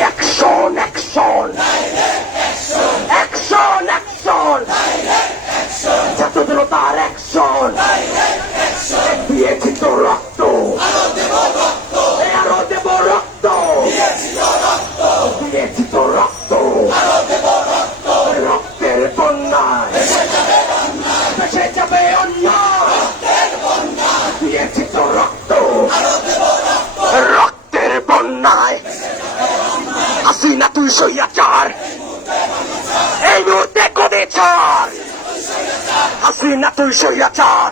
Action, action, action, action, ছাত্রজনতার action, দিয়েছি তো রক্ত, আরো দেব রক্ত, দিয়েছি তো রক্ত, রক্তের বন্যায় ভেসে যাবে অন্যায়, দিয়েছি তো রক্ত, রক্তের বন্যায় হাসিনা তুই স্বৈরাচার, এই মুহূর্তে গদি ছাড়, হাসিনা তুই স্বৈরাচার,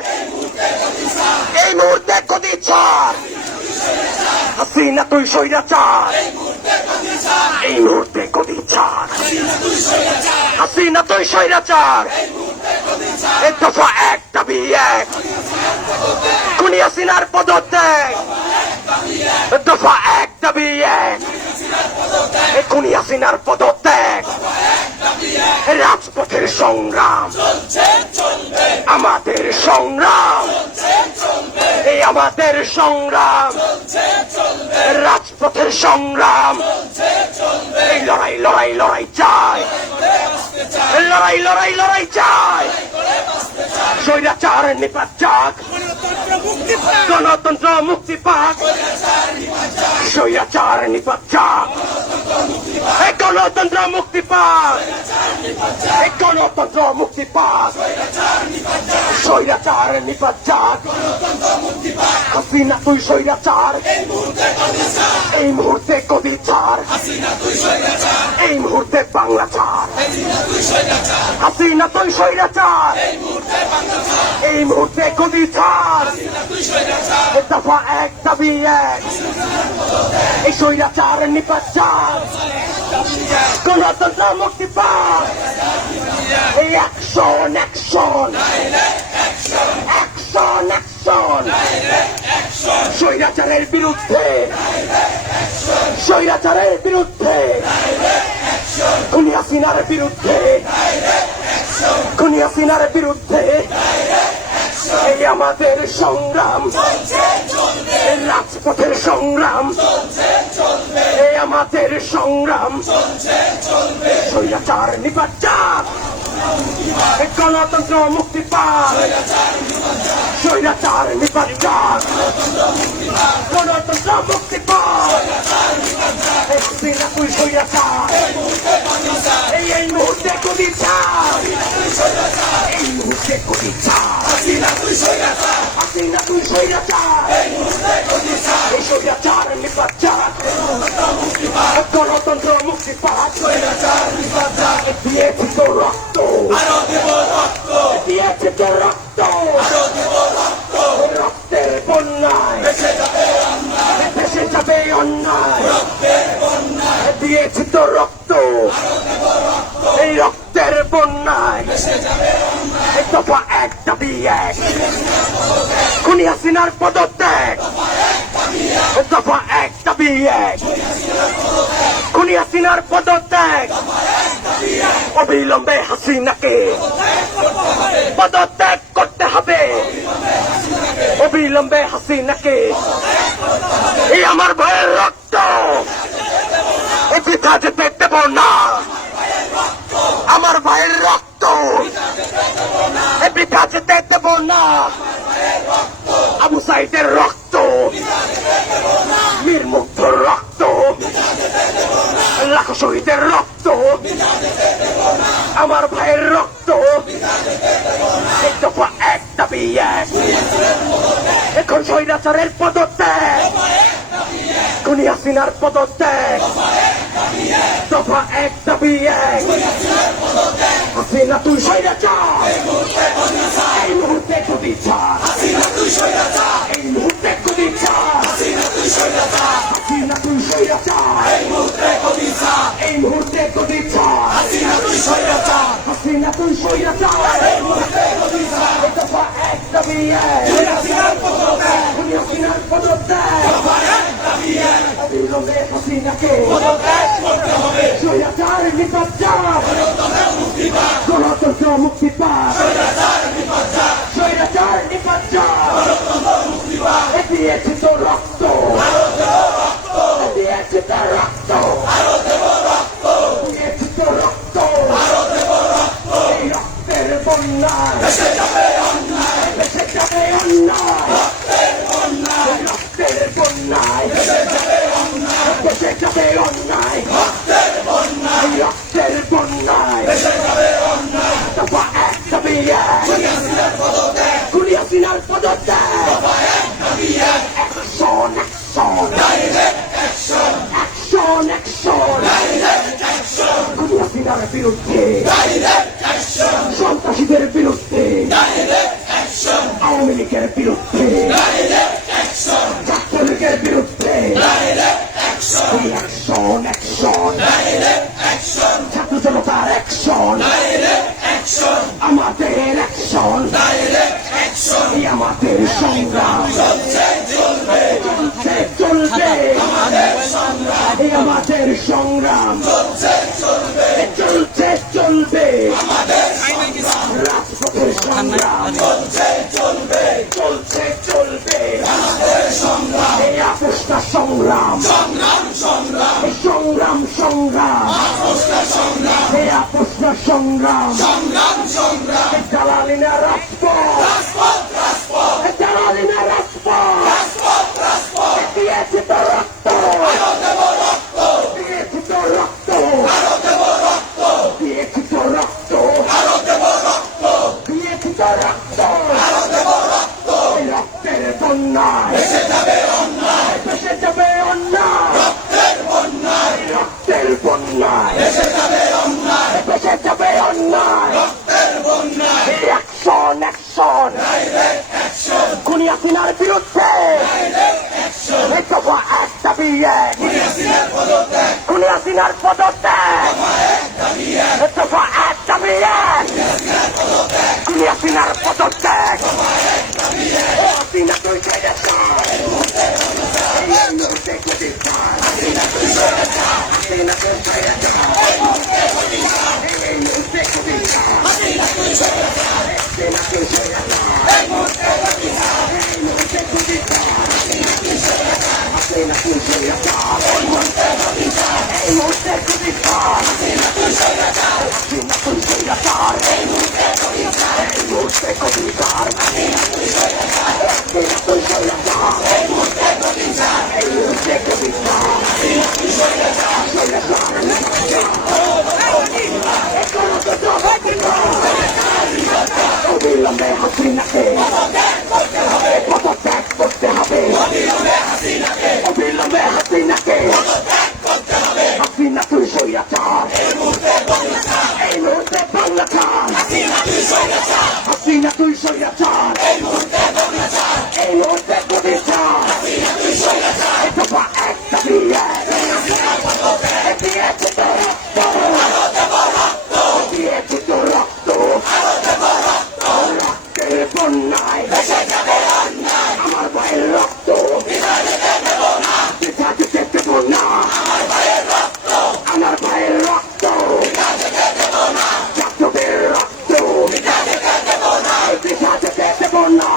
এই মুহূর্তে গদি ছাড়, হাসিনা তুই স্বৈরাচার, এই মুহূর্তে গদি ছাড়, হাসিনা তুই স্বৈরাচার, এই দফা এক দাবি এক, খুনি হাসিনার পদত্যাগ, দফা এক দাবি এক, খুনি হাসিনার পদত্যাগ, রাজপথের সংগ্রাম, আমাদের সংগ্রাম, এই আমাদের সংগ্রাম, রাজপথের সংগ্রাম, এই লড়াই লড়াই লড়াই চাই, লড়াই লড়াই লড়াই চাই, স্বৈরাচার নিপাত যাক, গণতন্ত্র মুক্তি পাক, স্বৈরাচার নিপাত যাক, গণতন্ত্র মুক্তি পাক, গণতন্ত্র মুক্তি পাক, স্বৈরাচার নিপাত যাক, হাসিনা তুই স্বৈরাচার, এই মুহূর্তে গদি ছাড়, এই মুহূর্তে বাংলা ছাড়, হাসিনা তুই স্বৈরাচার, এই মুহূর্তে গদি ছাড়, দফা এক দাবি এক, এই স্বৈরাচার নিপাত যাক, গণতন্ত্র মুক্তি পাক, এই অ্যাকশন অ্যাকশন অ্যাকশন অ্যাকশন, স্বৈরাচারের বিরুদ্ধে, স্বৈরাচারের বিরুদ্ধে, খুনি হাসিনার বিরুদ্ধে, খুনি হাসিনার বিরুদ্ধে, এই আমাদের সংগ্রাম, রাজপথের সংগ্রাম, এই আমাদের সংগ্রাম, স্বৈরাচার নিপাত যাক, গণতন্ত্র মুক্তি পাক, স্বৈরাচার নিপাত যাক, গণতন্ত্র মুক্তি পাক, হাসিনা তুই স্বৈরাচার, এই মুহূর্তে গদি ছাড়, এই মুহূর্তে গদি ছাড়, হাসিনা তুই স্বৈরাচার, হাসিনা তুই স্বৈরাচার, এই স্বৈরাচার নিপাত যাক, গণতন্ত্র মুক্তি পাক, দিয়েছি তো রক্ত, দিয়েছি তো রক্ত, রক্তের বন্যায় ভেসে যাবে অন্যায়, দিয়েছি তো রক্ত, এই রক্তের বন্যায় দফা এক দাবি এক, খুনি হাসিনার পদত্যাগ, দফা এক দাবি এক, খুনি হাসিনার পদত্যাগ, অবিলম্বে হাসিনাকে পদত্যাগ করতে হবে, অবিলম্বে হাসিনাকে, এই আমার ভাইয়ের রক্ত বৃথা যেতে দেব না, আমার ভাইয়ের রক্ত বৃথা যেতে দেব না, আবু সাইদের রক্ত, মীর মুগ্ধর রক্ত, লাখো শহীদের রক্ত, আমার ভাইয়ের রক্ত, এক দফা এক দাবি এক, এখন স্বৈরাচারের পদত্যাগ, খুনি হাসিনার পদত্যাগ, দফা এক দাবি এক হাসিনা তুই স্বৈরাচার এই মুহূর্তে গদি ছাড় এই মুহূর্তে গদি ছাড় হাসিনা তুই স্বৈরাচার এই মুহূর্তে গদি ছাড় হাসিনা তুই স্বৈরাচার এই দফা এক দাবি এক হাসিনার পদত্যাগ অবিলম্বে হাসিনাকে স্বৈরাচার নিপাত গণতন্ত্র মুক্তি পাক স্বৈরাচার নিপাত দিয়েছে তো রক্ত দিয়েছে তার রক্ত দিয়েছে তো রক্ত এই রক্তের বন্যায় ভেসে যাবে অন্যায় রক্তের বন্যায় ভেসে যাবে অন্যায় রক্তের বন্যায় দফা এক দাবি এক খুনি হাসিনার পদত্যাগ অ্যাকশন খুনি হাসিনার বিরুদ্ধে সন্ত্রাসীদের বিরুদ্ধে আওয়ামী লীগের বিরুদ্ধে ছাত্রলীগের বিরুদ্ধে অ্যাকশন ছাত্র জনতার অ্যাকশন আমাদের অ্যাকশন আমাদের সংগ্রাম চলবে আমাদের সংগ্রাম চলবে রাজপথের সংগ্রাম চলবে এই আপোষটা সংগ্রাম এই আপোষটা সংগ্রাম জালালিনা রাজপথ দিয়েছে তো রক্ত দিয়েছে তো রক্ত দিয়েছে তো রক্ত দিয়েছে তো রক্ত রক্তের বন্যায় ভেসে যাবে অন্যায় রক্তের বন্যায় ভেসে যাবে অন্যায় অ্যাকশন খুনি হাসিনার বিরুদ্ধে দফা এক দাবি এক খুনি হাসিনার পদত্যাগ দফা এক দাবি এক খুনি হাসিনার পদত্যাগ হাসিনা তুই স্বৈরাচার এই মুহূর্তে গদি ছাড় হাসিনা তুই স্বৈরাচার এই মুহূর্তে গদি ছাড় হাসিনা তুই স্বৈরাচার এই মুহূর্তে গদি ছাড় হাসিনা তুই স্বৈরাচার এই মুহূর্তে গদি ছাড় হাসিনা তুই স্বৈরাচার এই মুহূর্তে গদি ছাড় হাসিনা তুই স্বৈরাচার এই মুহূর্তে গদি ছাড় এই মুহূর্তে গদি ছাড় হাসিনা তুই স্বৈরাচার অবিলম্বে হাসিনাকে পদত্যাগ করতে হবে অবিলম্বে হাসিনাকে হাসিনা তুই স্বৈরাচার এই মুহূর্তে বাংলা ছাড় হাসিনা তুই স্বৈরাচার এই মুহূর্তে গদি ছাড় দফা এক দাবি এক দিয়েছে তো রক্ত রক্তের বন্যায় আমার ভাইয়ের রক্ত পিতা যেতে দেব না আমার ভাইয়ের রক্ত ছাত্রদের রক্ত পিতা যেতে দেব না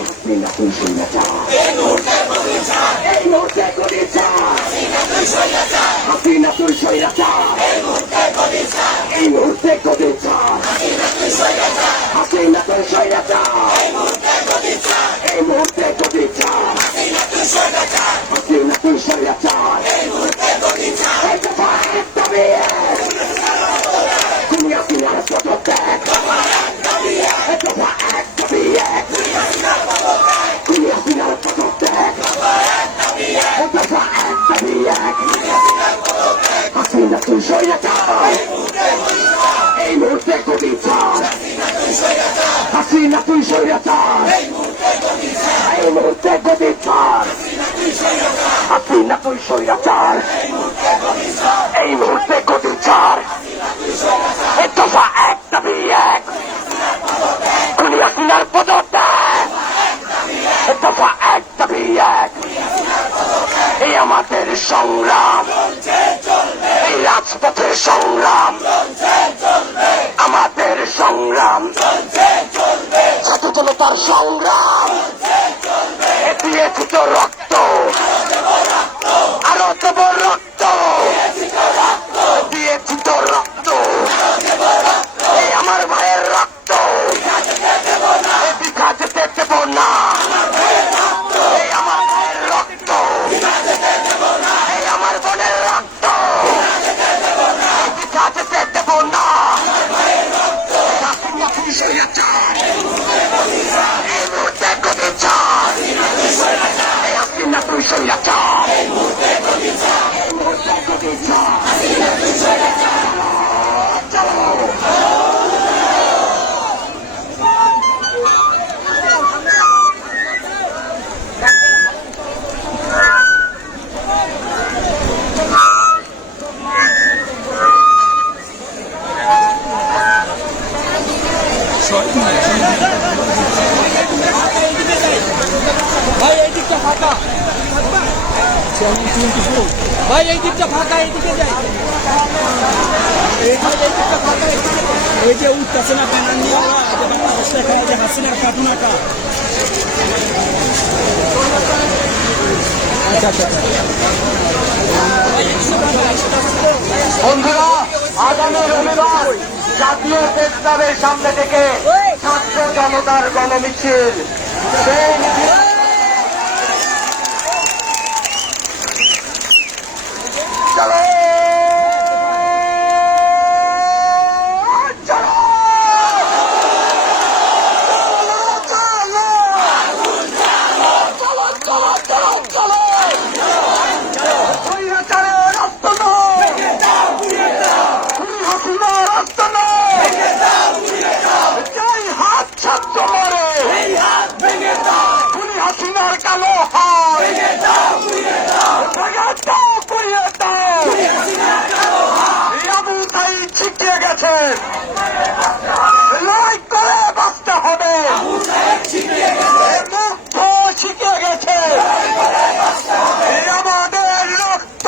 হাসিনা তুই স্বৈরাচার এই মুহূর্তে গদি ছাড় হাসিনা তুই স্বৈরাচার এই মুহূর্তে গদি ছাড় হাসিনা তুই স্বৈরাচার এই মুহূর্তে গদি ছাড় হাসিনা তুই স্বৈরাচার এই দফা এক দাবি এক খুনি হাসিনার পদত্যাগ দফা এক দাবি এক খুনি হাসিনার পদত্যাগ দফা এক দাবি এক হাসিনা তুই স্বৈরাচার, এই মুহূর্তে গদি ছাড়। হাসিনা তুই স্বৈরাচার, এই মুহূর্তে গদি ছাড়। হাসিনা তুই স্বৈরাচার, এই মুহূর্তে গদি ছাড়। দফা এক দাবি এক, খুনি হাসিনার পদত্যাগ। দফা এক দাবি এক, এই আমাদের সংগ্রাম, এই রাজপথের সংগ্রাম, আমাদের সংগ্রাম, ছাত্র জনতার সংগ্রাম। দিয়েছি তো রক্ত, আরো দেব রক্ত, দিয়েছি তো রক্ত, এই আমার ভাইয়ের রক্ত, বিঘা যেতে দেব না। এই আমার ভাইয়ের রক্ত, এই আমার বোনের রক্ত, বিঘা যেতে দেব না। হাসিনা তুই স্বৈরাচার, এই মুহূর্তে গদি ছাড়। হাসিনা তুই স্বৈরাচার, এই মুহূর্তে গদি ছাড়। চলো ভাই এই দিকটা ফাঁকা, ভাই এই দিকটা ফাঁকা, এইদিকে যাই, এই দিকটা ফাঁকা। এই যে উঠতেছে না ব্যানার নিয়ে ওরা, যে বাংলাদেশ লেখা, যে হাসিনার কাটুনাটা। আচ্ছা আচ্ছা বন্ধুরা, আগামী রবিবার জাতীয় প্রেস ক্লাবের সামনে থেকে ছাত্র জনতার গণমিছিল। সেই মিছিল চলো চলো চলো চলো চলো চলো। স্বৈরাচারের রাস্ত নয়, হাসিনা রাস্ত নয়। যেই হাত ছাত্র মারে, খুনি হাসিনার কালো হাত ভেঙে দাও, পুড়িয়ে দাও। আবু সাঈদ শিখিয়ে গেছেন, লড়াই করে বাঁচতে হবে। মুগ্ধ শিখিয়ে গেছে, আমাদের রক্ত,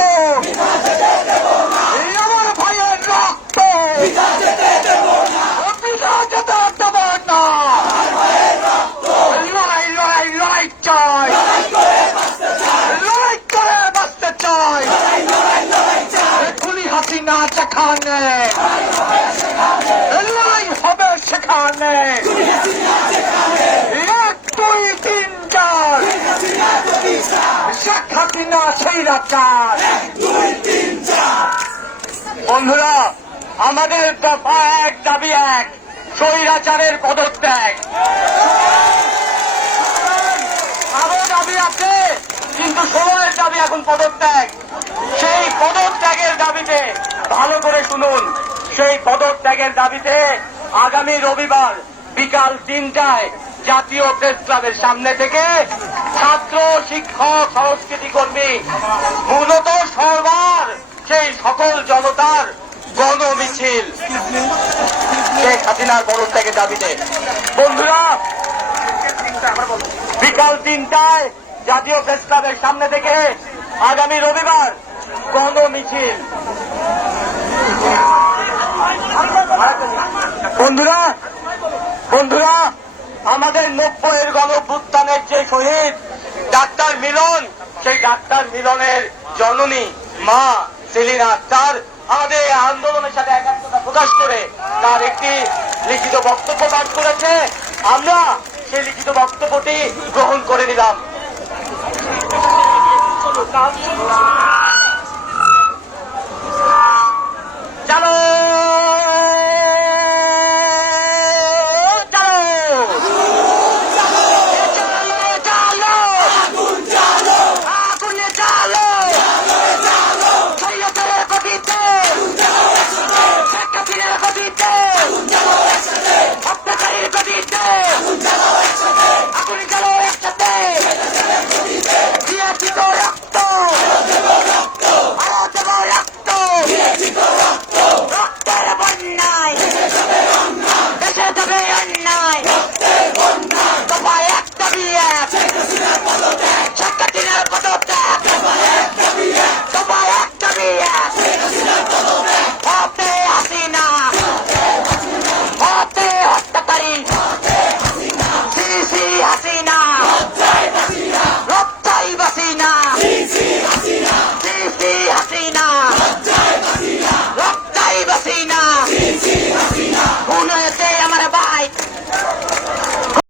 আমার ভাইয়ের রক্ত, বিনা যেতে দেব না। লড়াই লড়াই লড়াই চাই, লড়াই করে বাঁচতে চাই। খুনি হাসিনা যেখানে, লড়াই হবে সেখানে। 1 2 3 4, শেখ হাসিনা স্বৈরাচার। বন্ধুরা, আমাদের দফা এক দাবি এক, স্বৈরাচারের পদত্যাগ। আরো দাবি আছে, কিন্তু সময়ের দাবি এখন পদত্যাগ। সেই পদত্যাগের দাবিতে, ভালো করে শুনুন, সেই পদত্যাগের দাবিতে আগামী রবিবার বিকাল 3টায় জাতীয় প্রেস ক্লাবের সামনে থেকে ছাত্র, শিক্ষক, সংস্কৃতি কর্মী, মূলত সরকার সেই সকল জনতার গণমিছিল শেখ হাসিনার পদত্যাগের দাবিতে। বন্ধুরা, বিকাল 3টায় জাতীয় প্রেস ক্লাবের সামনে থেকে আগামী রবিবার গণমিছিল। বন্ধুরা বন্ধুরা আমাদের 90-এর গণঅভ্যুত্থানের যে শহীদ ডাক্তার মিলন, সেই ডাক্তার মিলনের জননী মা সেলিনা আক্তার আমাদের এই আন্দোলনের সাথে একাত্মতা প্রকাশ করে তার একটি লিখিত বক্তব্য পাঠ করেছে। আমরা সেই লিখিত বক্তব্যটি গ্রহণ করে নিলাম।